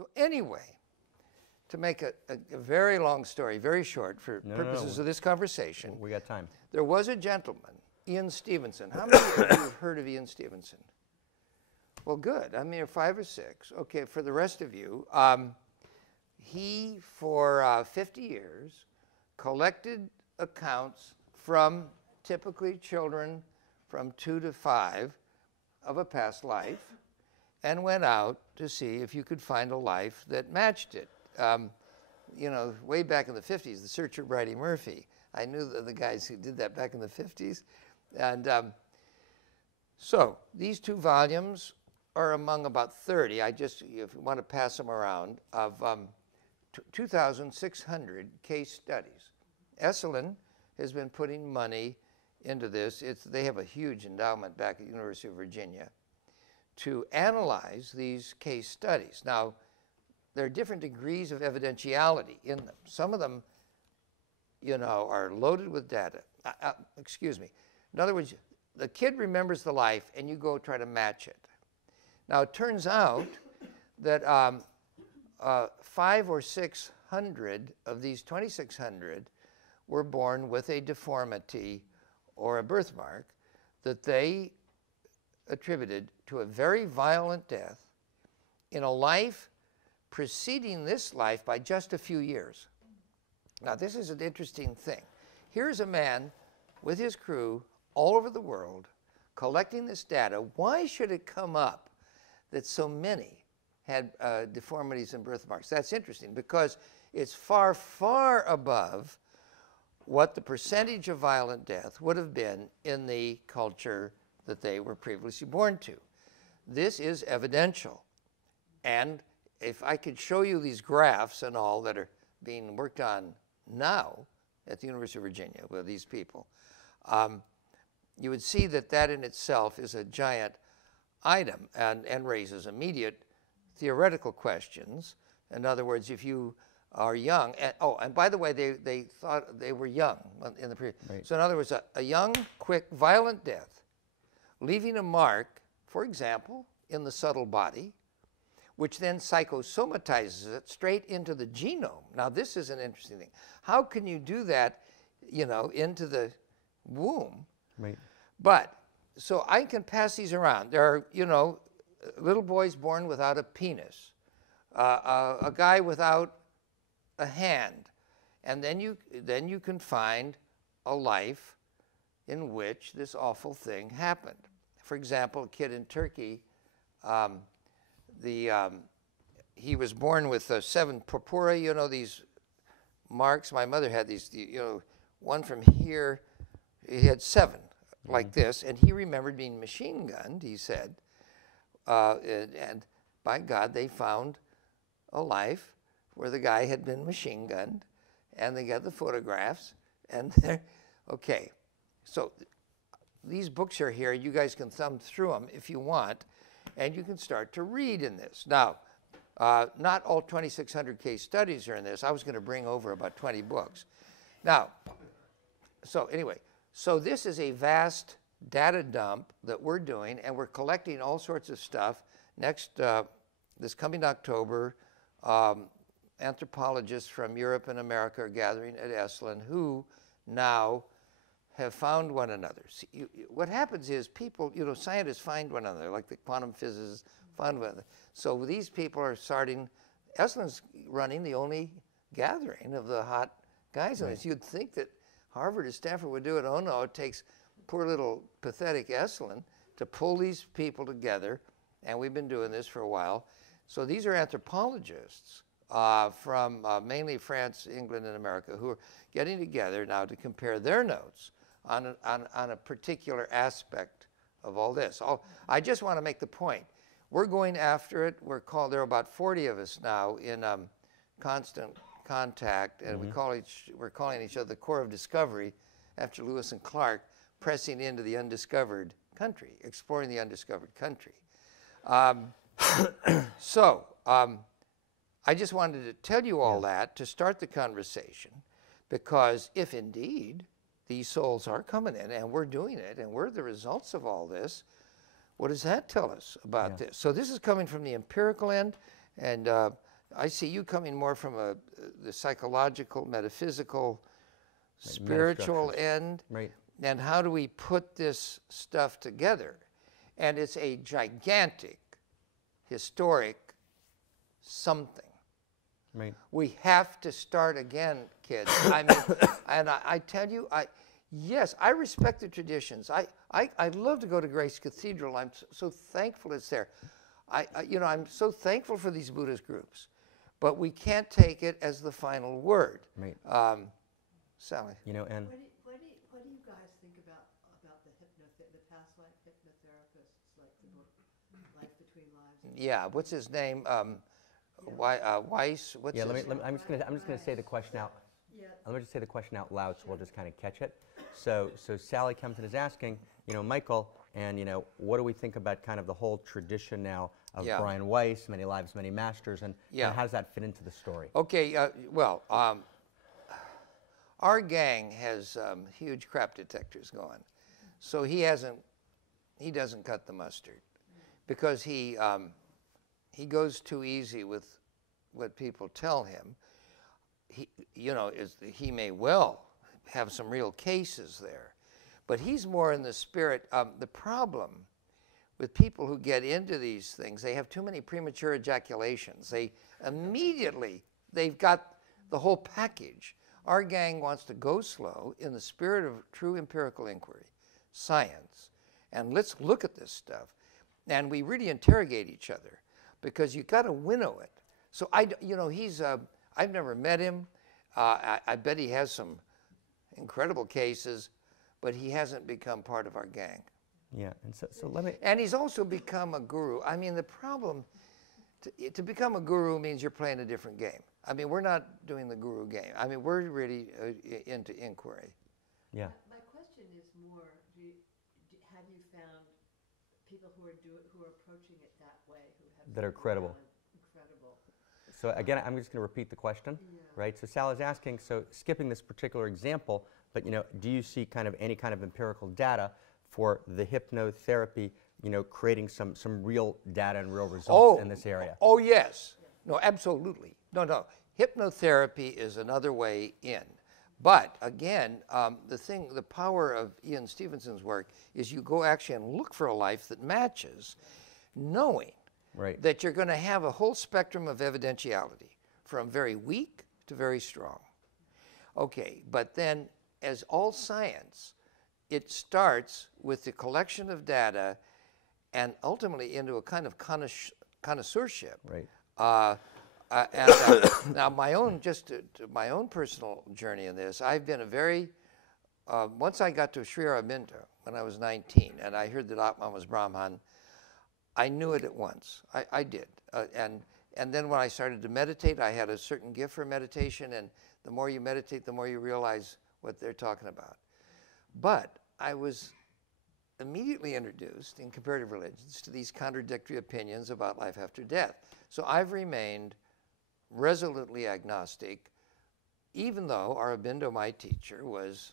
So anyway, to make a very long story very short for purposes of this conversation. We got time. There was a gentleman, Ian Stevenson. How many of you have heard of Ian Stevenson? Well, good. I mean, 5 or 6. Okay, for the rest of you, he, for 50 years, collected accounts from typically children from 2 to 5 of a past life and went out to see if you could find a life that matched it. You know, way back in the 50s, the search of Bridie Murphy. I knew the guys who did that back in the 50s. And so these 2 volumes are among about 30. I just, if you want to pass them around, of 2,600 case studies. Esalen has been putting money into this. They have a huge endowment back at the University of Virginia to analyze these case studies. Now, there are different degrees of evidentiality in them. Some of them, you know, are loaded with data. Excuse me. In other words, the kid remembers the life, and you go try to match it. Now, it turns out that 500 or 600 of these 2,600 were born with a deformity or a birthmark that they attributed to a very violent death in a life preceding this life by just a few years. Now, this is an interesting thing. Here's a man with his crew all over the world collecting this data. Why should it come up that so many had deformities and birthmarks? That's interesting because it's far, far above what the percentage of violent death would have been in the culture that they were previously born to. This is evidential. And if I could show you these graphs and all that are being worked on now at the University of Virginia with these people, you would see that that in itself is a giant item and raises immediate theoretical questions. In other words, if you are young, and by the way, they thought they were young in the period. Right. So in other words, a young, quick, violent death, leaving a mark, for example, in the subtle body, which then psychosomatizes it straight into the genome. Now, this is an interesting thing. How can you do that, you know, into the womb? Right. But, so I can pass these around. There are, you know, little boys born without a penis, a guy without a hand, and then you can find a life in which this awful thing happened. For example, a kid in Turkey, he was born with 7 purpura, you know, these marks. My mother had these, you know, one from here, he had 7 like this, and he remembered being machine gunned, he said, and by God, they found a life where the guy had been machine gunned, and they got the photographs, and they're, okay. So these books are here. You guys can thumb through them if you want, and you can start to read in this. Now, not all 2,600 case studies are in this. I was going to bring over about 20 books. Now, so anyway, so this is a vast data dump that we're doing, and we're collecting all sorts of stuff. Next, this coming October, anthropologists from Europe and America are gathering at Esalen who now have found one another. See, what happens is people, you know, scientists find one another, like the quantum physicists find one another. So these people are starting, Esalen's running the only gathering of the hot guys on this. You'd think that Harvard or Stanford would do it. Oh no, it takes poor little pathetic Esalen to pull these people together, and we've been doing this for a while. So these are anthropologists from mainly France, England, and America who are getting together now to compare their notes on a particular aspect of all this. I just want to make the point. We're going after it. There are about 40 of us now in constant contact, and we're calling each other the Corps of Discovery after Lewis and Clark, pressing into the undiscovered country, exploring the undiscovered country. I just wanted to tell you all that to start the conversation, because if indeed these souls are coming in and we're doing it and we're the results of all this, what does that tell us about this? So this is coming from the empirical end, and I see you coming more from the psychological, metaphysical, spiritual end. Right. And how do we put this stuff together? And it's a gigantic, historic something. Right. We have to start again, kids. I mean, and I tell you, yes, I respect the traditions. I'd love to go to Grace Cathedral. I'm so thankful it's there. I'm so thankful for these Buddhist groups, but we can't take it as the final word. Right. Sally. You know, and what do you guys think about the past life hypnotherapists, like the book Life Between Lives? Yeah. What's his name? Weiss. What's yeah. his I'm just gonna say the question out. Yeah. Let me just say the question out loud, so we'll just kind of catch it. So Sally Kempton is asking, Michael, and what do we think about kind of the whole tradition now of Brian Weiss, Many Lives, Many Masters, and how does that fit into the story? Okay. Our gang has huge crap detectors going, so he doesn't cut the mustard, because he goes too easy with what people tell him. He may well have some real cases there, but he's more in the spirit. The problem with people who get into these things, they have too many premature ejaculations. They've got the whole package. Our gang wants to go slow in the spirit of true empirical inquiry, science, and let's look at this stuff. And we really interrogate each other, because you got to winnow it. So I've never met him. I bet he has some incredible cases, but he hasn't become part of our gang. Yeah, and so let me. And he's also become a guru. I mean, the problem, to become a guru means you're playing a different game. I mean, we're not doing the guru game. I mean, we're really into inquiry. Yeah. My question is more: have you found people who are approaching it that way, that are credible? Incredible. So again, I'm just going to repeat the question, right? So Sal is asking. So skipping this particular example, but do you see kind of any kind of empirical data for the hypnotherapy, creating some real data and real results in this area? Oh, yes. No, absolutely. No. Hypnotherapy is another way in. But again, the power of Ian Stevenson's work is you go actually and look for a life that matches, knowing that you're going to have a whole spectrum of evidentiality, from very weak to very strong. Okay, but then, as all science, it starts with the collection of data and ultimately into a kind of connoisseurship. Right. Now, my own personal journey in this, I've been once I got to Sri Aurobindo when I was 19, and I heard that Atman was Brahman, I knew it at once. I did. And then when I started to meditate, I had a certain gift for meditation, and the more you meditate, the more you realize what they're talking about. But I was immediately introduced in comparative religions to these contradictory opinions about life after death. So I've remained resolutely agnostic, even though Aurobindo, my teacher, was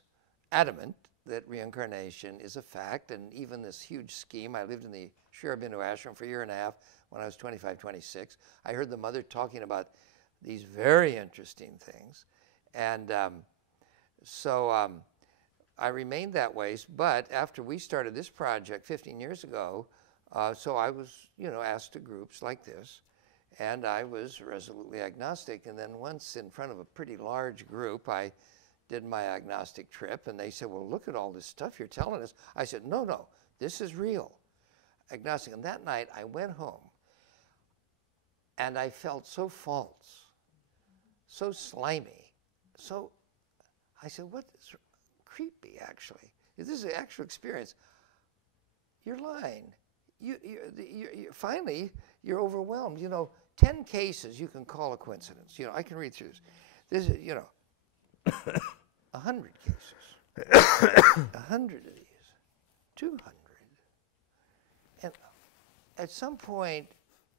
adamant that reincarnation is a fact, and even this huge scheme. I lived in the Sri Aurobindo ashram for a year and a half when I was 25, 26. I heard the mother talking about these very interesting things. And so I remained that way. But after we started this project 15 years ago, so I was, asked to groups like this, and I was resolutely agnostic. And then once in front of a pretty large group, I did my agnostic trip, and they said, well, look at all this stuff you're telling us. I said, no, this is real. Agnostic. And that night, I went home, and I felt so false, so slimy. So I said, what is creepy, actually? This is an actual experience. You're lying. Finally, you're overwhelmed. 10 cases you can call a coincidence. I can read through this. This is, 100 cases, 100 of these, 200. And at some point,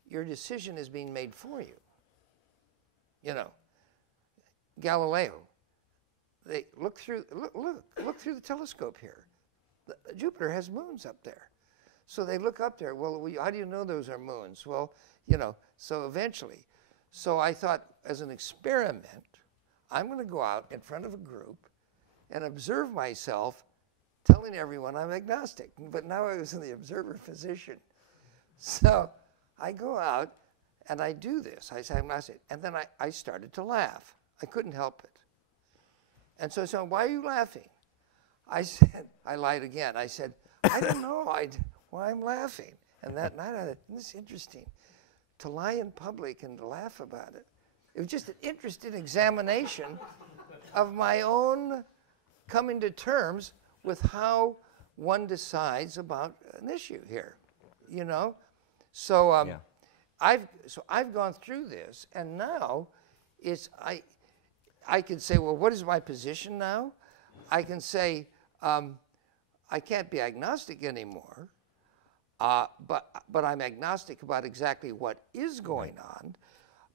your decision is being made for you. Galileo, they look through the telescope here. Jupiter has moons up there. So they look up there. Well, how do you know those are moons? Well, so eventually. So I thought, as an experiment, I'm going to go out in front of a group and observe myself telling everyone I'm agnostic. But now I was in the observer position. So I go out and I do this. I say I'm agnostic. And then I started to laugh. I couldn't help it. And so I said, why are you laughing? I said, I lied again. I said, I don't know why I'm laughing. And that night I thought, this is interesting, to lie in public and to laugh about it. It was just an interesting examination of my own coming to terms with how one decides about an issue here, you know? So I've gone through this, and now I can say, well, what is my position now? I can say, I can't be agnostic anymore, but I'm agnostic about exactly what is going on.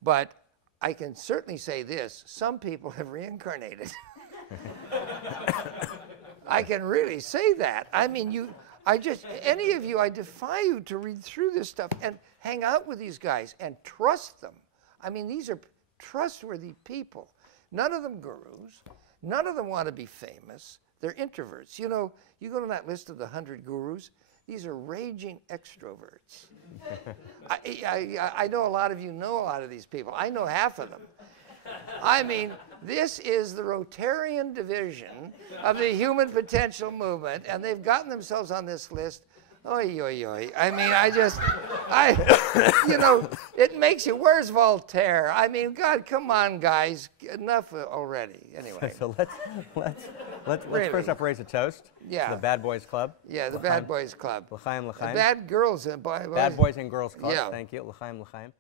But I can certainly say this, some people have reincarnated. I can really say that. I mean, any of you, I defy you to read through this stuff and hang out with these guys and trust them. I mean, these are trustworthy people. None of them gurus. None of them want to be famous. They're introverts. You know, you go to that list of the 100 gurus, these are raging extroverts. I know a lot of you know a lot of these people. I know half of them. I mean, this is the Rotarian division of the human potential movement, and they've gotten themselves on this list. Oy, oy, oy. I mean, you know, it makes you, where's Voltaire? I mean, God, come on, guys. Enough already. Anyway. So let's Really? first up raise a toast. Yeah. To the Bad Boys Club. Yeah, the Bad Boys Club. L'chaim, l'chaim. Bad girls and Bad Boys and Girls Club. Yeah. Thank you. L'chaim, l'chaim.